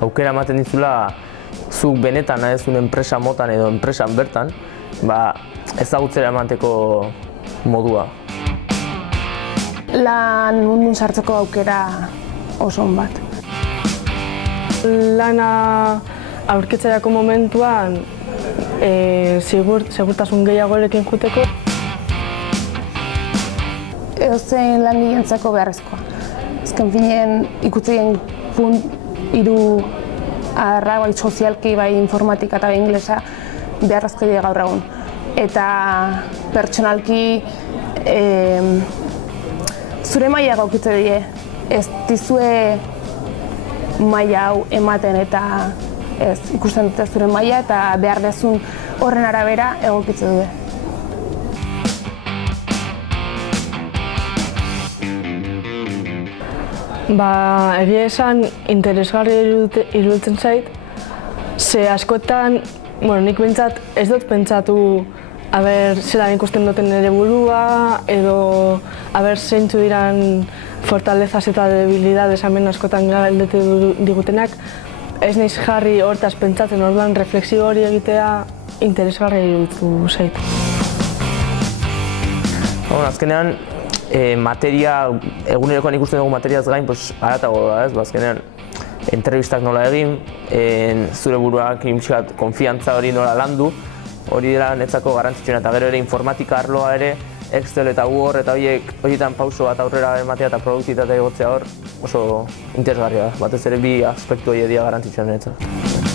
aukera ematen dizula zuk benetan nahi duzun enpresa motan edo enpresan bertan, ezagutzera emateko modua. Lan mundun sartzeko aukera oso on bat. Lana aurkitzerako momentuan segurtasun gehiagorekin joateko. Edozein langilentzako beharrezkoa. Azken finean ikutzen hiru adarra, bai sozialki, bai informatika eta bai inglesa beharrezko dira gaur egun. Eta pertsonalki zure maila gaukitze die. Ez dizue maila hau ematen eta ikusten dute zure maila eta behar dezun horren arabera egokitze dute. Egia esan interesgarri iruditzen zait, ze askotan, nik behintzat ez dut pentsatu zelan ikusten duten nire burua, edo zeintzu diran fortalezas eta debilidades hemen askotan galdete digutenak. Ez naiz jarri hortaz pentsatzen, orduan refleksio hori egitea interesgarri iruditu zait. Azkenean, egunerokoan ikusten dugu materiaz gain, haratago da, azkenean entrevistak nola egin, zure buruak konfiantza hori nola landu, hori dela netzako garrantzitsuena, eta gero ere informatika arloa ere, Excel eta Word eta horietan pauso bat aurrera ematea eta produktitatea egotzea hor oso interesgarria da, batez ere bi aspektu hori dira garrantzitsuena netzako.